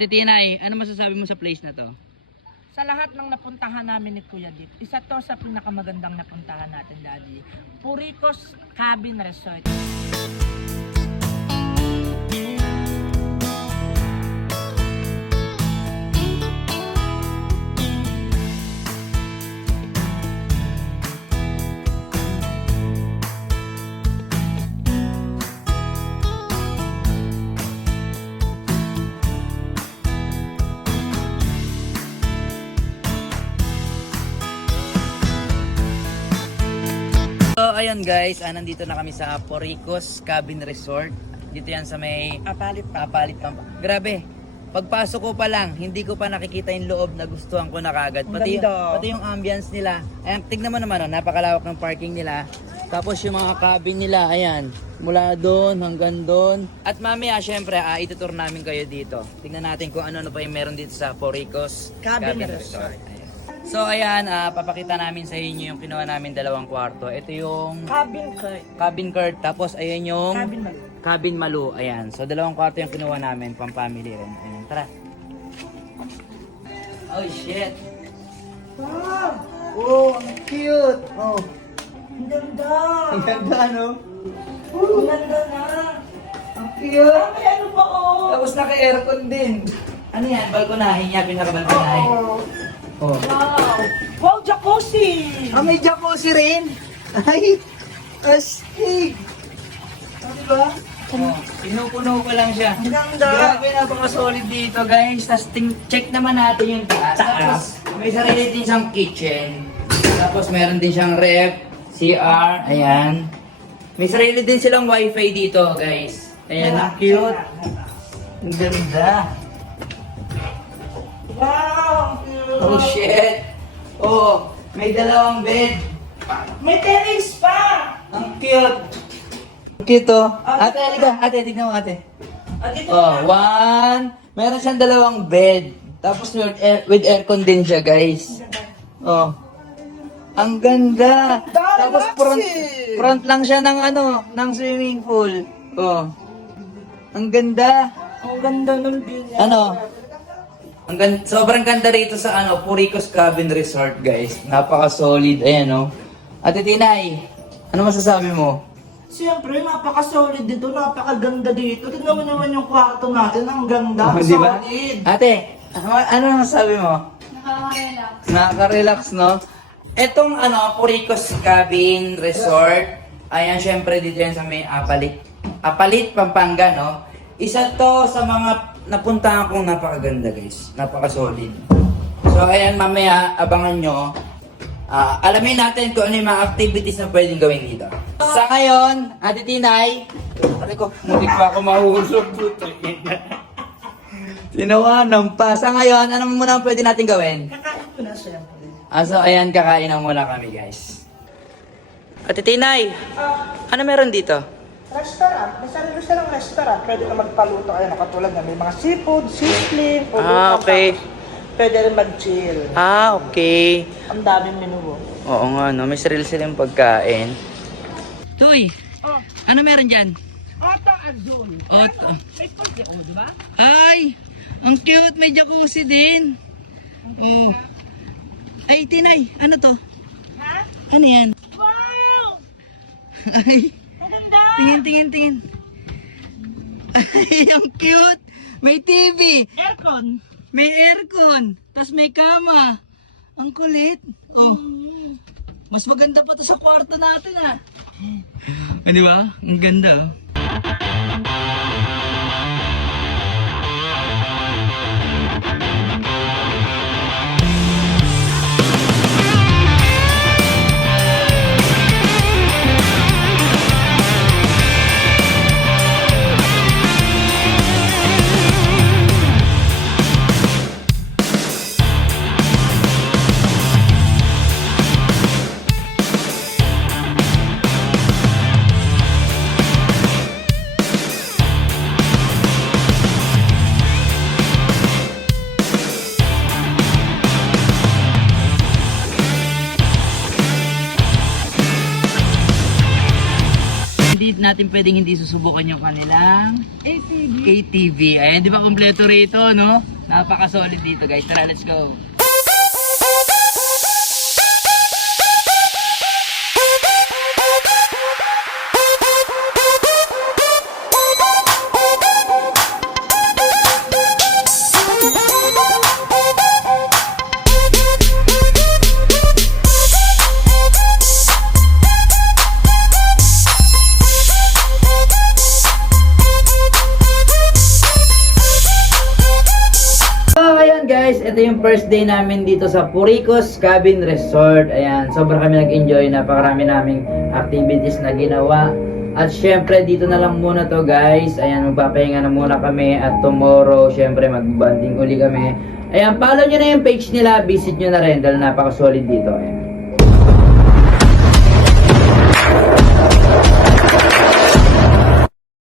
Titinay, ano masasabi mo sa place na to? Sa lahat ng napuntahan namin ni Kuya Dit, isa to sa pinakamagandang napuntahan natin, Daddy. Puricos Cabin Resort. So ayun guys, nandito na kami sa Puricos Cabin Resort. Dito yan sa may Apalit pa. Apalit pa. Grabe, pagpasok ko pa lang, hindi ko pa nakikita yung loob na gustuhan ko na kagad. Pati yung ambience nila. Ayan, tignan mo naman, napakalawak ng parking nila. Tapos yung mga cabin nila, ayan, mula doon hanggang doon. At mamaya, syempre, itutour namin kayo dito. Tignan natin kung ano-ano pa yung meron dito sa Puricos Cabin Resort. Ayan. So ayan, papakita namin sa inyo yung kinuha namin dalawang kwarto. Ito yung cabin cart. Tapos ayan yung cabin malu. Ayan. So dalawang kwarto yung kinuha namin, pang family rin. Ayan, tara. Oh shit. Wow! Oh, ang cute. Oh, Ang ganda! ang ganda no? Ang ganda na! Ang cute. Ay, ano ba Tapos naka-aircon din. Ano yan? Balkonahin niya, pinaka-balkonahin. Oh. Wow! Wow, jacuzzi! May jacuzzi rin. Ay, astig. Diba? Oh, pinupuno ko lang siya. Ang ganda! Grabe, napaka-solid dito guys. Tapos check naman natin yung taas. Tapos may sarili din siyang kitchen. Tapos meron din siyang ref, CR, ayan. May sarili din silang wifi dito guys. Ayan, ang cute. Ang ganda. Wow! Ang cute! Oh shit. Oh, may dalawang bed. May terrace pa! Ang cute. Ang cute oh. Ate, halika. Ate, tignan mo ate. At ito Oh, one. Meron siyang dalawang bed. Tapos with aircon din siya, guys. Oh. Ang ganda. Tapos front lang siya ng ng swimming pool. Oh. Ang ganda. Ang ganda ng view niya. Sobrang ganda rito sa Puricos Cabin Resort, guys. Napaka-solid. Ayan, oh. Ate Tinay, ano masasabi mo? Siyempre, napaka-solid dito, napakaganda dito. Tignan mo naman yung kwarto natin, ang ganda, Di ba? solid. Ate, ano masasabi mo? Nakaka-relax. Nakaka-relax, no? Etong Puricos Cabin Resort, ayan, syempre dito yan sa may Apalit, Pampanga, no? Isa to sa mga napuntahan kong napakaganda, guys. Napaka-solid. So, ayan, mamaya, abangan nyo. Alamin natin kung ano yung mga activities na pwedeng gawin dito. Sa ngayon, Ate Tinay, sabi ko, mutik pa ako mahulog. Tinawanan pa. Sa ngayon, ano muna ang pwede natin gawin? Kakain ko na siyempre. So ayan, kakainan muna kami guys. Ate Tinay, ano meron dito? Restaurant, may sarili silang restaurant. Pwede na magpaluto kayo, katulad na may mga seafood, seafood, Okay. Pwede rin mag-chill. Okay. Ang daming menu. Oo nga, no? May sarili silang pagkain. Toy, Oh, ano meron dyan? Otto Azul. Otto. May pwede, oh, di ba? Ay, ang cute, may jacuzzi din. Oh. Ay, Tinay, ano to? Ha? Ano yan? Wow! Ay, Ang ganda! tingin. Ay, ang cute. May TV. Aircon. May aircon, tas may kama. Ang kulit. Oh. Mas maganda pa to sa kwarto natin Di ba? Ang ganda oh. natin pwedeng hindi susubukan yung kanilang ATV. ATV. Ayan, di ba kompleto rito, no? Napaka-solid dito, guys. Tara, let's go. So, ayan guys, ito yung first day namin dito sa Puricos Cabin Resort. Ayan, sobrang kami nag-enjoy, napakarami naming activities na ginawa. At syempre, dito na lang muna to guys. Ayan, magpapahinga na muna kami at tomorrow, syempre, mag-banding uli kami. Ayan, follow nyo na yung page nila, visit nyo na rin dahil napaka-solid dito. Ayan.